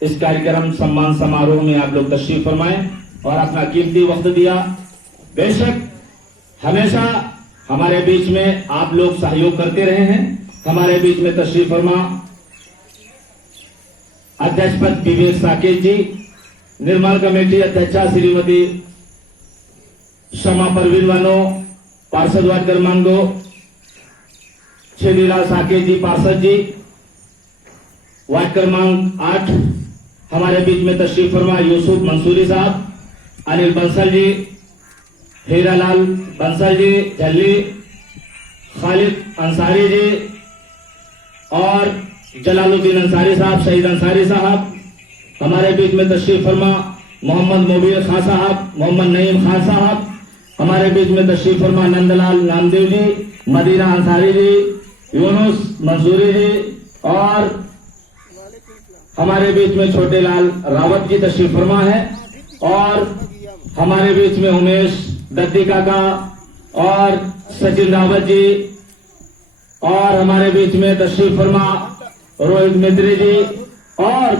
इस कार्यक्रम सम्मान समारोह में आप लोग तशरीफ फरमाए और अपना कीमती वक्त दिया। बेशक हमेशा हमारे बीच में आप लोग सहयोग करते रहे हैं। हमारे बीच में तशरीफ फरमा अध्यक्ष पद विवेक साकेत जी, निर्माण कमेटी अध्यक्षा श्रीमती शमा परवीन वानो, पार्षद वार्ड क्रमांक 2 छेदीलाल साकेत जी पार्षद जी, वार्ड क्रमांक 8 हमारे बीच में तशरीफ फरमा यूसुफ मंसूरी साहब, अनिल बंसल जी, हीरालाल बंसल जी झल्ली, खालिद अंसारी जी और जलालुद्दीन अंसारी साहब, शहीद अंसारी साहब। हमारे बीच में तशरीफ फरमा मोहम्मद मोबीर खान साहब, मोहम्मद नईम खान साहब। हमारे बीच में तशरीफ फरमा नंदलाल नामदेव जी, मदीना अंसारी जी, यूनुस मंसूरी जी और हमारे बीच में छोटे लाल रावत जी तशरीफ फरमा है और हमारे बीच में उमेश दत्ती काका और सचिन रावत जी और हमारे बीच में तशरीफ फरमा रोहित मित्री जी और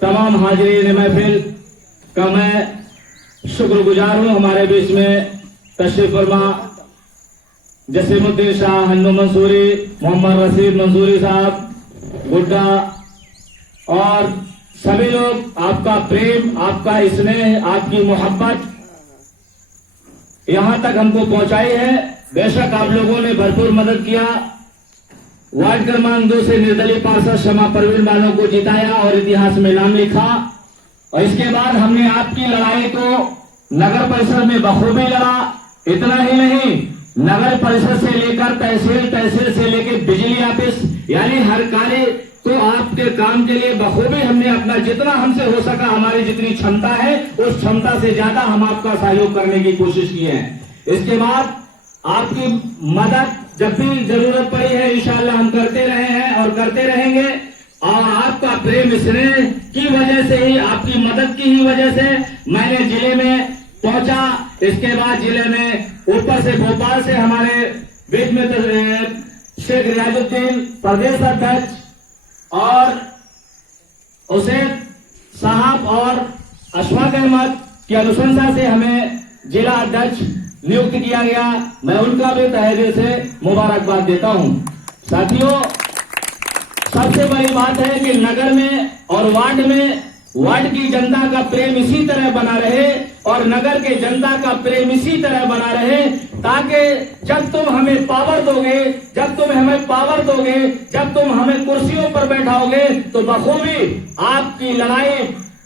तमाम हाजिरीन महफिल का मैं शुक्रगुजार हूं। हमारे बीच में तशरीफ फरमा जसीमुद्दीन शाह, हन्नू मंसूरी, मोहम्मद रशीद मंसूरी साहब, गुड्डा और सभी लोग। आपका प्रेम, आपका स्नेह, आपकी मोहब्बत यहां तक हमको पहुंचाई है। बेशक आप लोगों ने भरपूर मदद किया। वार्ड क्रमांक 2 से निर्दलीय पार्षद शमा परवीन वालों को जिताया और इतिहास में नाम लिखा और इसके बाद हमने आपकी लड़ाई को नगर परिषद में बखूबी लड़ा। इतना ही नहीं, नगर परिषद से लेकर तहसील, तहसील से लेकर बिजली ऑफिस, यानी हर कार्य तो आपके काम के लिए बखूबी हमने अपना जितना हमसे हो सका, हमारी जितनी क्षमता है उस क्षमता से ज्यादा हम आपका सहयोग करने की कोशिश किए हैं। इसके बाद आपकी मदद जब भी जरूरत पड़ी है इंशाअल्लाह हम करते रहे हैं और करते रहेंगे और आपका प्रेम स्नेह की वजह से ही, आपकी मदद की ही वजह से मैंने जिले में पहुंचा। इसके बाद जिले में ऊपर से भोपाल से हमारे बीच में शेख रियाजुद्दीन प्रदेश अध्यक्ष और हुसैन साहब और अशफाक अहमद की अनुशंसा से हमें जिला अध्यक्ष नियुक्त किया गया। मैं उनका भी तहे दिल से मुबारकबाद देता हूं। साथियों, सबसे बड़ी बात है कि नगर में और वार्ड की जनता का प्रेम इसी तरह बना रहे और नगर के जनता का प्रेम इसी तरह बना रहे ताकि जब तुम हमें पावर दोगे, जब तुम हमें कुर्सियों पर बैठाओगे तो बखूबी आपकी लड़ाई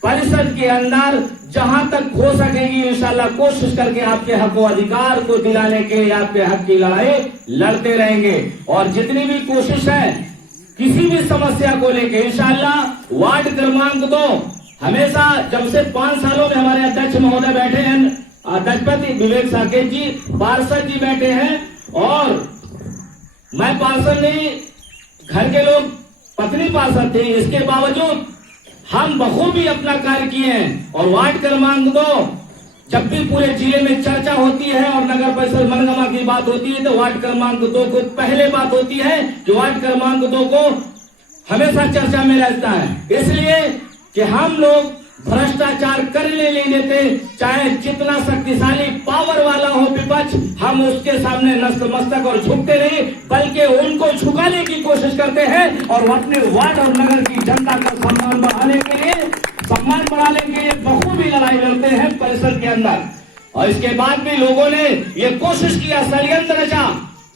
परिषद के अंदर जहां तक हो सकेगी इंशाल्लाह कोशिश करके आपके हक व अधिकार को दिलाने के लिए आपके हक की लड़ाई लड़ते रहेंगे। और जितनी भी कोशिश है किसी भी समस्या को लेकर इंशाल्लाह वार्ड क्रमांक 2 हमेशा, जब से 5 सालों में हमारे अध्यक्ष महोदय बैठे हैं, अध्यक्षपति विवेक साकेत जी, पार्षद जी बैठे हैं और मैं पार्षद नहीं, घर के लोग पत्नी पार्षद थे, इसके बावजूद हम बखूबी अपना कार्य किए हैं। और वार्ड क्रमांक 2 जब भी पूरे जिले में चर्चा होती है और नगर परिषद मनगमा की बात होती है तो वार्ड क्रमांक 2 को पहले बात होती है कि वार्ड क्रमांक 2 को हमेशा चर्चा में रहता है। इसलिए कि हम लोग भ्रष्टाचार करने नहीं देते, चाहे जितना शक्तिशाली पावर वाला हो विपक्ष, हम उसके सामने नतमस्तक और झुकते नहीं बल्कि उनको झुकाने की कोशिश करते हैं और अपने वार्ड और नगर की जनता का सम्मान बढ़ाने के लिए बखूबी लड़ाई लड़ते हैं परिषद के अंदर। और इसके बाद भी लोगों ने ये कोशिश किया, षड्यंत्र रचा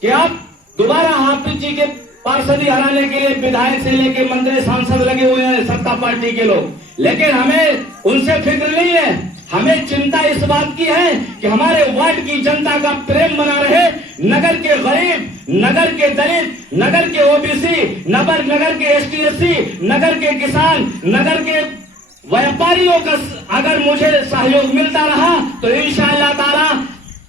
कि अब दोबारा हाफिज जी के पार्षदी हराने के लिए विधायक से लेके मंत्री सांसद लगे हुए हैं सत्ता पार्टी के लोग, लेकिन हमें उनसे फिक्र नहीं है। हमें चिंता इस बात की है कि हमारे वार्ड की जनता का प्रेम बना रहे, नगर के गरीब, नगर के दलित, नगर के ओबीसी, नगर के एसटी/एससी, नगर के किसान, नगर के व्यापारियों का अगर मुझे सहयोग मिलता रहा तो इंशाअल्लाह ताला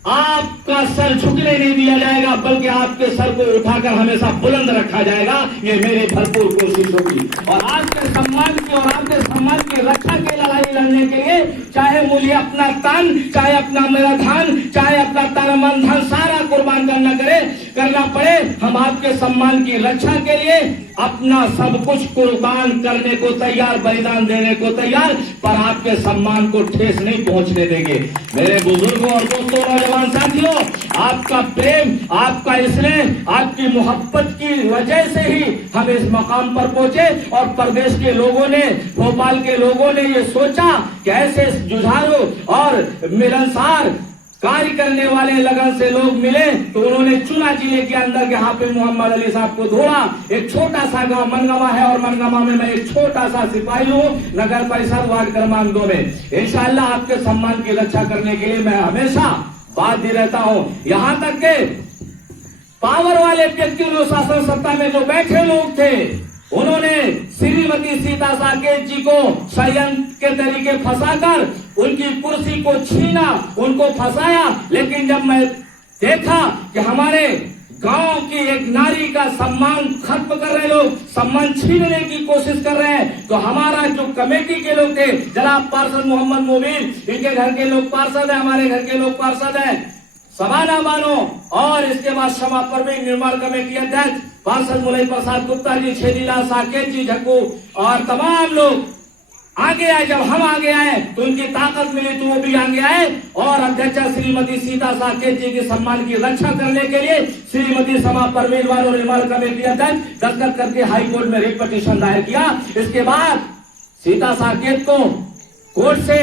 आपका सर झुकने नहीं दिया जाएगा बल्कि आपके सर को उठाकर हमेशा बुलंद रखा जाएगा। ये मेरी भरपूर कोशिश होगी और आपके सम्मान की रक्षा की लड़ाई लड़ने के लिए चाहे मुझे अपना तन, चाहे अपना मेरा धन, चाहे अपना तन मन धन सारा कुर्बान करना पड़े, हम आपके सम्मान की रक्षा के लिए अपना सब कुछ कुर्बान करने को तैयार, बलिदान देने को तैयार, पर आपके सम्मान को ठेस नहीं पहुंचने देंगे। मेरे बुजुर्गों और दोस्तों, नौजवान साथियों, आपका प्रेम, आपका स्नेह, आपकी मोहब्बत की वजह से ही हम इस मकाम पर पहुंचे और प्रदेश के लोगों ने, भोपाल के लोगों ने ये सोचा कि ऐसे जुझारू और मिलनसार कार्य करने वाले लगन से लोग मिले, तो उन्होंने चुना जिले के अंदर के हाफिज मोहम्मद अली साहब को ढूंढा। एक छोटा सा गांव मनगवा है और मनगवा में मैं एक छोटा सा सिपाही हूँ, नगर परिषद वार्ड क्रमांक 2 में। इंशाअल्लाह आपके सम्मान की रक्षा करने के लिए मैं हमेशा बात दे रहता हूँ। यहाँ तक के पावर वाले व्यक्तियों, शासन सत्ता में जो बैठे लोग थे, उन्होंने श्रीमती सीता साकेत जी को षड्यंत्र के तरीके फंसाकर उनकी कुर्सी को छीना, उनको फंसाया। लेकिन जब मैं देखा कि हमारे गांव की एक नारी का सम्मान खत्म कर रहे लोग, सम्मान छीनने की कोशिश कर रहे हैं, तो हमारा जो कमेटी के लोग थे, जनाब पार्षद मोहम्मद मोबिन, इनके घर के लोग पार्षद हैं, हमारे घर के लोग पार्षद हैं, सबाना बानो, और इसके बाद क्षमा परवीन निर्माण कमेटी अध्यक्ष पार्षद मुलई प्रसाद गुप्ता जी, छेदीलाल साकेत जी झक्कू और तमाम लोग आगे आए। जब हम आगे आए तो उनकी ताकत मिली तो वो भी आगे आए और अध्यक्षा श्रीमती सीता साकेत जी के सम्मान की रक्षा करने के लिए श्रीमती क्षमा परवीन और निर्माण कमेटी अध्यक्ष दस्तखत करके हाईकोर्ट में रिट पिटीशन दायर किया। इसके बाद सीता साकेत को कोर्ट से,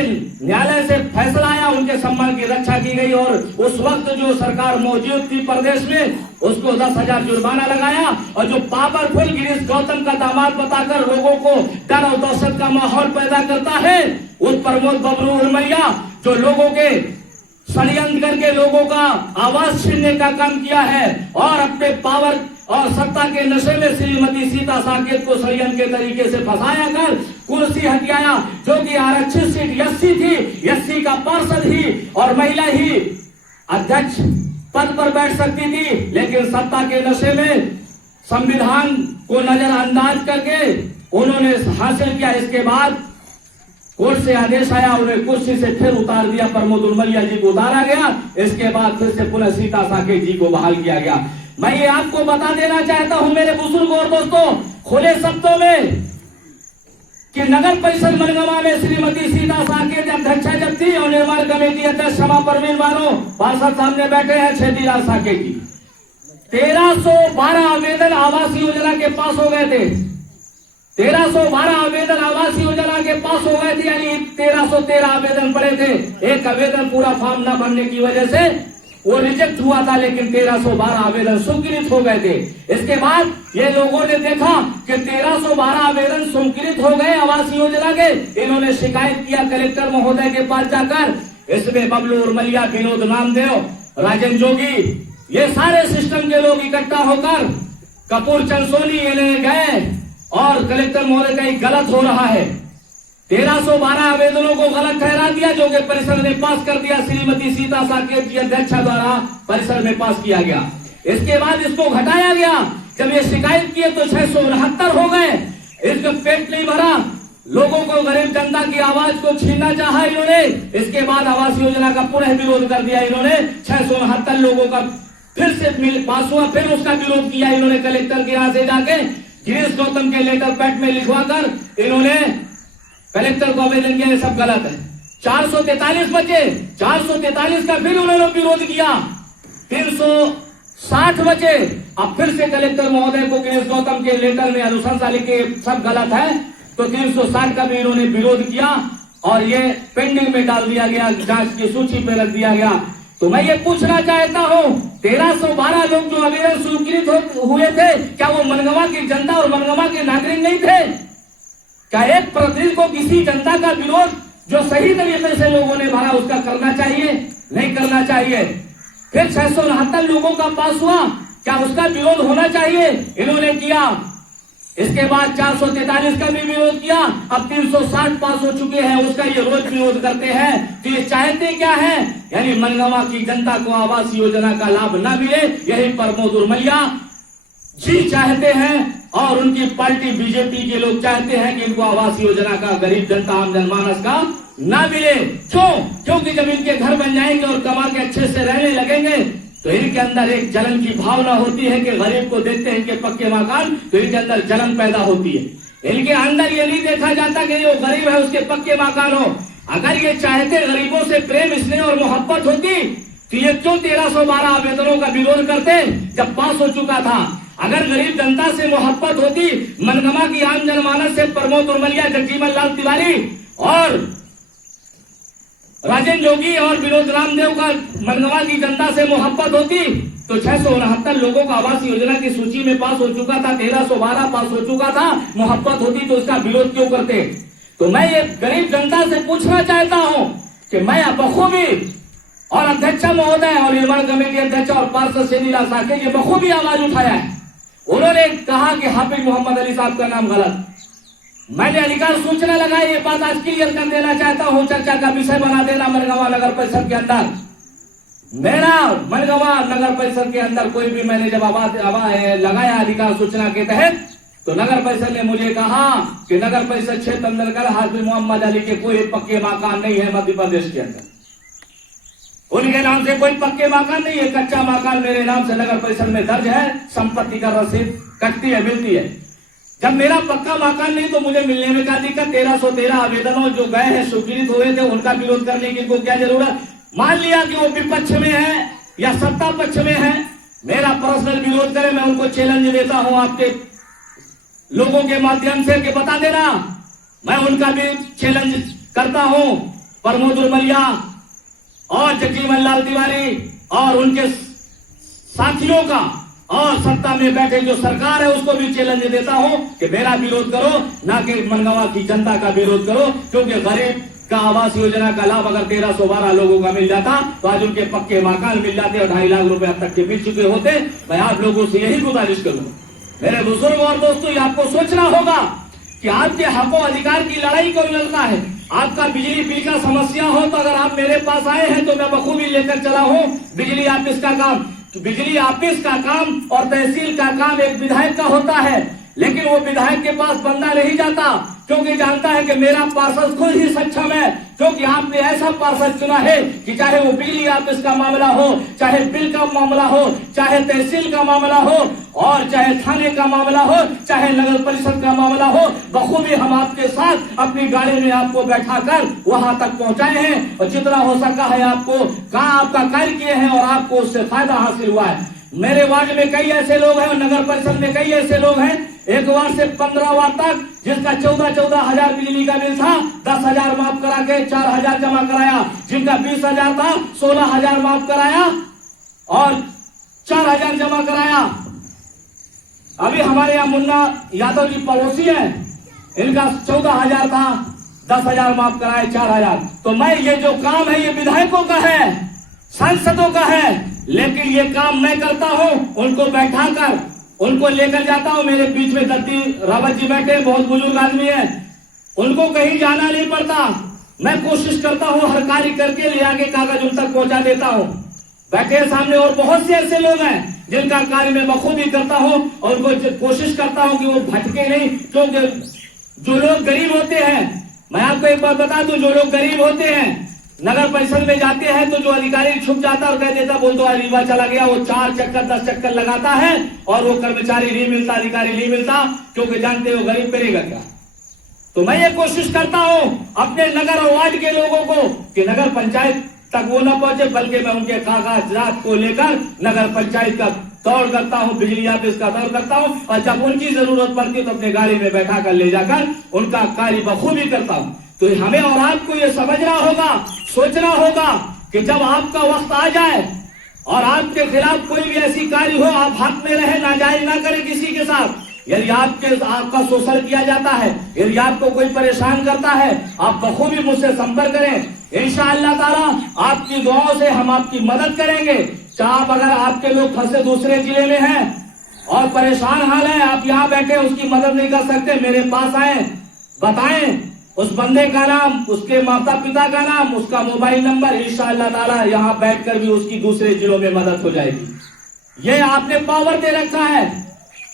न्यायालय से फैसला आया, उनके सम्मान की रक्षा की गई और उस वक्त जो सरकार मौजूद थी प्रदेश में, उसको 10,000 जुर्माना लगाया। और जो पावरफुल गिरीश गौतम का दामाद बताकर लोगों को डर और दहशत का माहौल पैदा करता है, उस प्रमोद बबलू उर्मैया जो लोगों के षड्यंत्र करके लोगों का आवाज छीनने का काम किया है और अपने पावर और सत्ता के नशे में श्रीमती सीता साकेत को षड्यंत्र के तरीके से फंसाया कर कुर्सी हटियाया, जो कि आरक्षित सीट एससी थी, एससी का पार्षद ही और महिला ही अध्यक्ष पद पर बैठ सकती थी। लेकिन सत्ता के नशे में संविधान को नजरअंदाज करके उन्होंने हासिल किया। इसके बाद कोर्ट से आदेश आया, उन्हें कुर्सी से फिर उतार दिया, प्रमोद उर्मैया जी को उतारा गया। इसके बाद फिर से पुनः सीता साकेत जी को बहाल किया गया। मैं ये आपको बता देना चाहता हूं मेरे बुजुर्गों और दोस्तों, खुले शब्दों में, कि नगर परिषद मनगवा में श्रीमती सीता साकेत अध्यक्षा जब थी और निर्माण कमेटी अध्यक्ष क्षमा परवीन वालों पार्षद सामने बैठे हैं छेदीलाल साकेत जी, 1312 आवेदन आवास योजना के पास हो गए थे। 1312 आवेदन आवास योजना के पास हो गए थे, यानी 1313 आवेदन पड़े थे। एक आवेदन पूरा फॉर्म न भरने की वजह से वो रिजेक्ट हुआ था, लेकिन 1312 आवेदन स्वीकृत हो गए थे। इसके बाद ये लोगों ने देखा कि 1312 आवेदन स्वीकृत हो गए आवास योजना के। इन्होंने शिकायत किया कलेक्टर महोदय के पास जाकर। इसमें बबलू उर्मैया, विनोद नामदेव, राजन जोगी, ये सारे सिस्टम के लोग इकट्ठा होकर कपूर चंसोली गए और कलेक्टर महोदय का गलत हो रहा है, 1312 आवेदनों को गलत ठहरा दिया, जो कि परिषद ने पास कर दिया। श्रीमती सीता साकेत जी अध्यक्षा द्वारा परिषद में पास किया गया। इसके बाद इसको घटाया गया। जब ये शिकायत किए तो 669 हो गए। इसका पेट नहीं भरा, लोगों को, गरीब जनता की आवाज को छीनना चाहा इन्होंने। इसके बाद आवास योजना का पुनः विरोध कर दिया इन्होंने। 669 लोगों का फिर से पास हुआ, फिर उसका विरोध किया इन्होंने कलेक्टर के यहाँ से जाके गिरीश गौतम के लेटर पैड में लिखवाकर इन्होंने कलेक्टर को आवेदन किया, सब गलत है। 443 बचे, 443 का फिर उन्होंने विरोध किया, 360 बचे। अब फिर से कलेक्टर महोदय को गिरीश गौतम के लेटर में अनुशंसा लिखे सब गलत है, तो 360 का भी इन्होंने विरोध किया और ये पेंडिंग में डाल दिया गया, जांच की सूची पे रख दिया गया। तो मैं ये पूछना चाहता हूँ, 1312 लोग जो आवेदन स्वीकृत हुए थे, क्या वो मनगवा की जनता और मनगवा के नागरिक नहीं थे? क्या एक प्रतिनिधि को किसी जनता का विरोध जो सही तरीके से लोगों ने भरा उसका करना चाहिए? नहीं करना चाहिए। फिर 669 लोगों का पास हुआ, क्या उसका विरोध होना चाहिए? इन्होंने किया। इसके बाद 443 का भी विरोध किया। अब 360 पास हो चुके हैं, उसका ये रोज विरोध करते हैं। तो ये चाहते क्या है? यानी मनगवा की जनता को आवास योजना का लाभ न मिले। यही प्रमोद उर्मैया जी चाहते हैं और उनकी पार्टी बीजेपी के लोग चाहते हैं कि इनको आवास योजना का गरीब जनता आम जनमानस का ना मिले। क्यों? क्योंकि जब इनके घर बन जाएंगे और कमा के अच्छे से रहने लगेंगे तो इनके अंदर एक जलन की भावना होती है कि गरीब को देखते हैं इनके पक्के मकान तो इनके अंदर जलन पैदा होती है। इनके अंदर ये नहीं देखा जाता कि जो गरीब है उसके पक्के मकान हो। अगर ये चाहते गरीबों से प्रेम स्नेह और मोहब्बत होती तो ये क्यों 1312 आवेदनों का विरोध करते जब पास हो चुका था। अगर गरीब जनता से मोहब्बत होती, मनगमा की आम जनमानस से प्रमोद उर्मलिया, जगजीवन लाल तिवारी और राजेंद्र जोगी और विनोद रामदेव का मनगमा की जनता से मोहब्बत होती तो 669 लोगों का आवास योजना की सूची में पास हो चुका था, 1312 पास हो चुका था। मोहब्बत होती तो उसका विरोध क्यों करते? तो मैं ये गरीब जनता से पूछना चाहता हूं कि मैं बखूबी और अध्यक्ष महोदय और निर्माण कमेटी अध्यक्ष और पार्षद शेनीलाल साके ये बखूबी आवाज उठाया है। उन्होंने कहा कि हाफिज मोहम्मद अली साहब का नाम गलत। मैंने अधिकार सूचना लगाई, ये बात आज क्लियर कर देना चाहता हूं, चर्चा का विषय बना देना। मनगवा नगर परिषद के अंदर मेरा मनगवा नगर परिषद के अंदर कोई भी मैंने जब आवाज लगाया अधिकार सूचना के तहत तो नगर परिषद ने मुझे कहा कि नगर परिषद क्षेत्र अंतर्गत हाफिज मोहम्मद अली के कोई पक्के मकान नहीं है मध्य प्रदेश के अंदर। उनके नाम से कोई पक्के मकान नहीं है, कच्चा मकान मेरे नाम से नगर परिषद में दर्ज है, संपत्ति का रसीद कटती है, मिलती है। जब मेरा पक्का मकान नहीं तो मुझे मिलने में क्या दिक्कत? 1313 आवेदनों जो गए हैं स्वीकृत हुए थे उनका विरोध करने की इनको क्या जरूरत? मान लिया कि वो विपक्ष में है या सत्ता पक्ष में है, मेरा पर्सनल विरोध करे, मैं उनको चैलेंज देता हूं आपके लोगों के माध्यम से कि बता देना। मैं उनका भी चैलेंज करता हूं, प्रमोद उर्मलिया और जगजीवन लाल तिवारी और उनके साथियों का और सत्ता में बैठे जो सरकार है उसको भी चैलेंज देता हूं कि मेरा विरोध करो, ना कि मनगवा की जनता का विरोध करो। क्योंकि गरीब का आवास योजना का लाभ अगर 1312 लोगों का मिल जाता तो आज उनके पक्के मकान मिल जाते और 2.5 लाख रुपए अब तक के मिल चुके होते। मैं आप लोगों से यही गुजारिश करूंगा मेरे बुजुर्ग और दोस्तों, ये आपको सोचना होगा कि आपके हकों अधिकार की लड़ाई क्यों लड़ना है। आपका बिजली बिल का समस्या हो तो अगर आप मेरे पास आए हैं तो मैं बखूबी लेकर चला हूं बिजली ऑफिस का काम। बिजली ऑफिस का काम और तहसील का काम एक विधायक का होता है, लेकिन वो विधायक के पास बंदा नहीं जाता क्योंकि जानता है कि मेरा पार्षद खुद ही सक्षम है। क्योंकि आपने ऐसा पार्षद चुना है कि चाहे वो बिजली ऑफिस का मामला हो, चाहे बिल का मामला हो, चाहे तहसील का मामला हो और चाहे थाने का मामला हो, चाहे नगर परिषद का मामला हो, बखूबी हम आपके साथ अपनी गाड़ी में आपको बैठाकर वहां तक पहुंचाए हैं और जितना हो सका है आपको कहा आपका कार्य किए हैं और आपको उससे फायदा हासिल हुआ है। मेरे वार्ड में कई ऐसे लोग हैं और नगर परिषद में कई ऐसे लोग हैं, एक वार्ड से 15 वार्ड तक जिसका 14 हजार बिजली का बिल था 10,000 माफ करा के 4,000 जमा कराया, जिनका 20,000 था 16,000 माफ कराया और 4,000 जमा कराया। अभी हमारे यहाँ मुन्ना यादव जी पड़ोसी है, इनका 14,000 था, 10,000 माफ कराए, 4,000। तो मैं ये जो काम है ये विधायकों का है, सांसदों का है, लेकिन ये काम मैं करता हूं, उनको बैठाकर उनको लेकर जाता हूं। मेरे बीच में दत्ती रावत जी बैठे, बहुत बुजुर्ग आदमी है, उनको कहीं जाना नहीं पड़ता। मैं कोशिश करता हूं हर कार्य करके ले आके कागज उन तक पहुंचा देता हूं। बैठे सामने और बहुत से ऐसे लोग हैं जिनका कार्य मैं बखूबी करता हूं और उनको कोशिश करता हूं कि वो भटके नहीं। क्योंकि जो लोग गरीब होते हैं, मैं आपको एक बात बता दूं, जो लोग गरीब होते हैं नगर परिषद में जाते हैं तो जो अधिकारी छुप जाता और कह देता बोल तो रीवा चला गया, वो 4 चक्कर 10 चक्कर लगाता है और वो कर्मचारी नहीं मिलता, अधिकारी नहीं मिलता, क्योंकि जानते हो गरीब करेगा क्या। तो मैं ये कोशिश करता हूं अपने नगर और वार्ड के लोगों को कि नगर पंचायत तक वो न पहुंचे, बल्कि मैं उनके कागजात को लेकर नगर पंचायत का दौड़ करता हूं, बिजली ऑफिस का दौड़ करता हूं और जब उनकी जरूरत पड़ती है तो अपने गाड़ी में बैठा कर ले जाकर उनका कार्य बखूबी करता हूं। तो हमें और आपको ये समझना होगा, सोचना होगा कि जब आपका वक्त आ जाए और आपके खिलाफ कोई भी ऐसी कार्य हो, आप हाथ में रहे, नाजायज ना करें किसी के साथ। यदि आपका शोषण किया जाता है, यदि आपको कोई परेशान करता है, आप बखूबी मुझसे संपर्क करें। इंशाअल्लाह ताला आपकी दुआओं से हम आपकी मदद करेंगे। चाहे अगर आपके लोग फंसे दूसरे जिले में हैं और परेशान हाल है, आप यहाँ बैठे उसकी मदद नहीं कर सकते, मेरे पास आए, बताएं उस बंदे का नाम, उसके माता पिता का नाम, उसका मोबाइल नंबर, इंशाअल्लाह ताला यहाँ बैठकर भी उसकी दूसरे जिलों में मदद हो जाएगी। ये आपने पावर दे रखा है,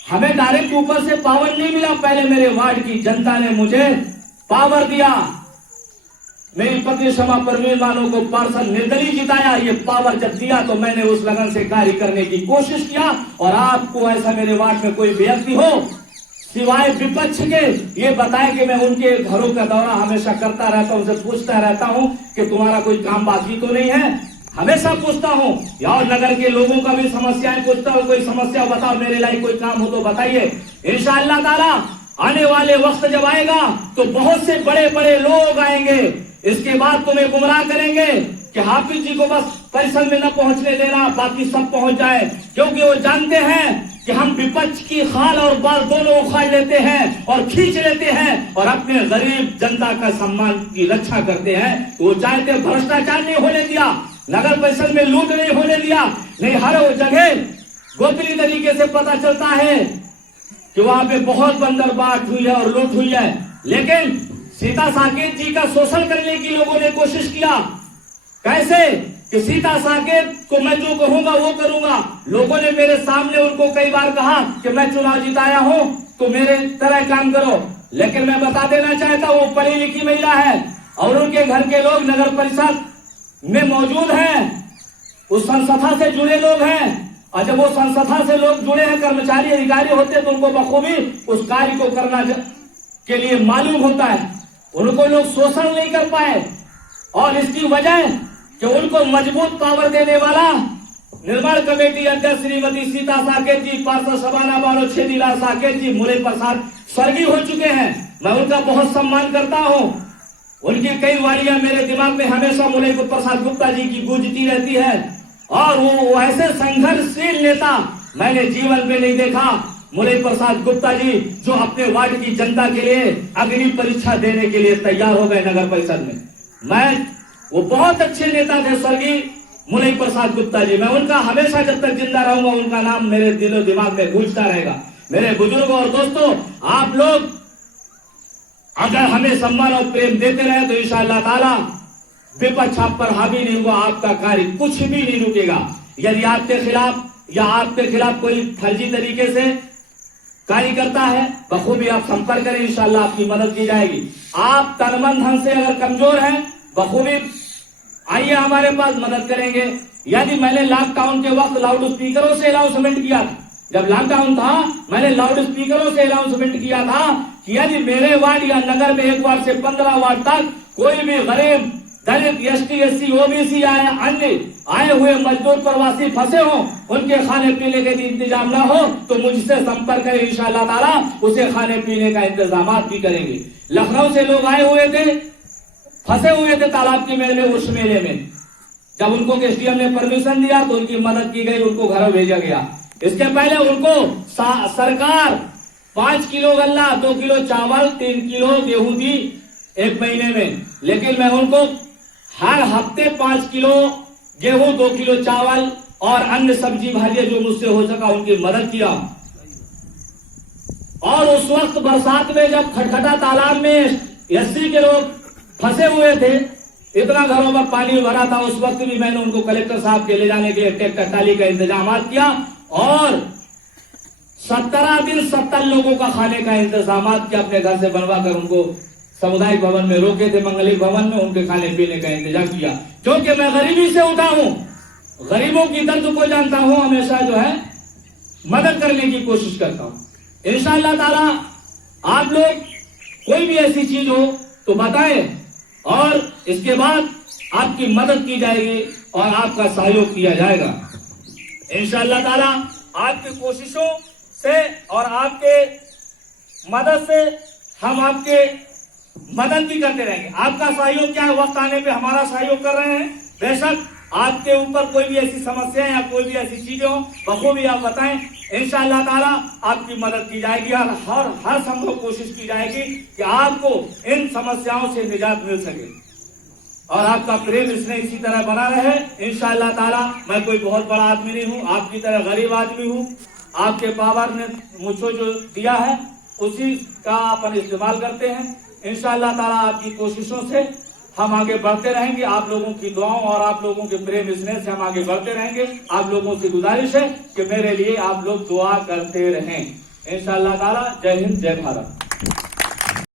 हमें डायरेक्ट ऊपर से पावर नहीं मिला, पहले मेरे वार्ड की जनता ने मुझे पावर दिया। मेरी पत्नी शमा परवीन बानो को पार्षद निर्दलीय जिताया। ये पावर जब दिया तो मैंने उस लगन से कार्य करने की कोशिश किया। और आपको ऐसा मेरे वार्ड में कोई व्यक्ति हो सिवाय विपक्ष के ये बताए कि मैं उनके घरों का दौरा हमेशा करता रहता हूं, उनसे पूछता रहता हूं कि तुम्हारा कोई काम बाकी तो नहीं है, हमेशा पूछता हूं। और नगर के लोगों का भी समस्याएं पूछता हूं, कोई समस्या बताओ, मेरे लायक कोई काम हो तो बताइए। इंशाअल्लाह ताला आने वाले वक्त जब आएगा तो बहुत से बड़े बड़े लोग आएंगे, इसके बाद तुम्हें गुमराह करेंगे कि हाफिज जी को बस परिसर में न पहुंचने देना, बाकी सब पहुंच जाए, क्योंकि वो जानते हैं कि हम विपक्ष की खाल और बाल दोनों उखाड़ लेते हैं और खींच लेते हैं और अपने गरीब जनता का सम्मान की रक्षा करते हैं। वो चाहते भ्रष्टाचार नहीं होने दिया, नगर परिषद में लूट नहीं होने दिया, नहीं हर वो जगह गोपनीय तरीके से पता चलता है कि वहां पे बहुत बंदरबाट हुई है और लूट हुई है। लेकिन सीता साकेत जी का शोषण करने की लोगों ने कोशिश किया। कैसे कि सीता साकेत को मैं जो कहूंगा वो करूंगा। लोगों ने मेरे सामने उनको कई बार कहा कि मैं चुनाव जिताया हूं तो मेरे तरह काम करो, लेकिन मैं बता देना चाहता हूं वो पढ़ी लिखी महिला है और उनके घर के लोग नगर परिषद में मौजूद हैं, उस संस्था से जुड़े लोग हैं। और जब वो संस्था से लोग जुड़े हैं, कर्मचारी अधिकारी होते हैं, तो उनको बखूबी उस कार्य को करना के लिए मालूम होता है। उनको लोग शोषण नहीं कर पाए और इसकी वजह कि उनको मजबूत पावर देने वाला निर्माण कमेटी अध्यक्ष श्रीमती सीता साकेत जी, पार्षद शबाना बानो, छेदीलाल साकेत जी, मुरई प्रसाद स्वर्गीय हो चुके हैं। मैं उनका बहुत सम्मान करता हूं। उनकी कई वाणियां मेरे दिमाग में हमेशा मुरई प्रसाद गुप्ता जी की गूंजती रहती है और वो ऐसे संघर्षशील नेता मैंने जीवन में नहीं देखा। मुरई प्रसाद गुप्ता जी जो अपने वार्ड की जनता के लिए अग्नि परीक्षा देने के लिए तैयार हो गए नगर परिषद में। वो बहुत अच्छे नेता थे स्वर्गीय मुरई प्रसाद गुप्ता जी। मैं उनका हमेशा जब तक जिंदा रहूंगा उनका नाम मेरे दिलो दिमाग में गूंजता रहेगा। मेरे बुजुर्गों और दोस्तों, आप लोग अगर हमें सम्मान और प्रेम देते रहे तो इंशाअल्लाह ताला विपक्ष आप पर हावी नहीं होगा, आपका कार्य कुछ भी नहीं रुकेगा। यदि आपके खिलाफ या आपके खिलाफ कोई फर्जी तरीके से कार्य करता है, बखूबी आप संपर्क करें, इंशाअल्लाह आपकी मदद की जाएगी। आप तनमन धन से अगर कमजोर हैं, बखूबी आइए हमारे पास, मदद करेंगे। यदि मैंने लॉकडाउन के वक्त लाउड स्पीकरों से अनाउंसमेंट किया, जब लॉकडाउन था मैंने लाउड स्पीकरों से अनाउंसमेंट किया था कि यदि मेरे वार्ड या नगर में 1 वार्ड से 15 वार्ड तक कोई भी गरीब, दलित, एसटी, एससी, ओबीसी अन्य आए हुए मजदूर प्रवासी फंसे हो, उनके खाने पीने के इंतजाम ना हो तो मुझसे संपर्क करें, इंशाअल्लाह ताला उसे खाने पीने का इंतजाम भी करेंगे। लखनऊ से लोग आए हुए थे, फंसे हुए थे तालाब के मेले, उस मेले में जब उनको एसडीएम ने परमिशन दिया तो उनकी मदद की गई, उनको घर भेजा गया। इसके पहले उनको सरकार 5 किलो गल्ला, 2 किलो चावल, 3 किलो गेहूं दी 1 महीने में, लेकिन मैं उनको हर हफ्ते 5 किलो गेहूं, 2 किलो चावल और अन्य सब्जी भाजियां जो मुझसे हो सका उनकी मदद किया। और उस वक्त बरसात में जब खटखटा तालाब में एससी के लोग फंसे हुए थे, इतना घरों में पानी भरा था, उस वक्त भी मैंने उनको कलेक्टर साहब के ले जाने के लिए ट्रैक्टर ट्राली का इंतजाम किया और 17 दिन 70 लोगों का खाने का इंतजाम किया, अपने घर से बनवा कर उनको सामुदायिक भवन में रोके थे, मंगलिक भवन में उनके खाने पीने का इंतजाम किया। क्योंकि मैं गरीबी से उठा हूं, गरीबों की दर्द को जानता हूं, हमेशा जो है मदद करने की कोशिश करता हूं। इंशाअल्लाह ताला आप लोग कोई भी ऐसी चीज हो तो बताएं और इसके बाद आपकी मदद की जाएगी और आपका सहयोग किया जाएगा। इंशाअल्लाह ताला आपकी कोशिशों से और आपके मदद से हम आपके मदद भी करते रहेंगे। आपका सहयोग क्या है, वक्त आने पे हमारा सहयोग कर रहे हैं। बेशक आपके ऊपर कोई भी ऐसी समस्या या कोई भी ऐसी चीजें हो, बखूबी आप बताएं, इंशाअल्लाह ताला आपकी मदद की जाएगी और हर संभव कोशिश की जाएगी कि आपको इन समस्याओं से निजात मिल सके और आपका प्रेम इसमें इसी तरह बना रहे। इंशाअल्लाह ताला मैं कोई बहुत बड़ा आदमी नहीं हूँ, आपकी तरह गरीब आदमी हूँ। आपके पावर ने मुझको जो दिया है उसी का अपन इस्तेमाल करते हैं। इंशाअल्लाह ताला आपकी कोशिशों से हम आगे बढ़ते रहेंगे, आप लोगों की दुआओं और आप लोगों के प्रेम स्नेह से हम आगे बढ़ते रहेंगे। आप लोगों से गुजारिश है कि मेरे लिए आप लोग दुआ करते रहें। इंशाअल्लाह ताला। जय हिंद, जय भारत।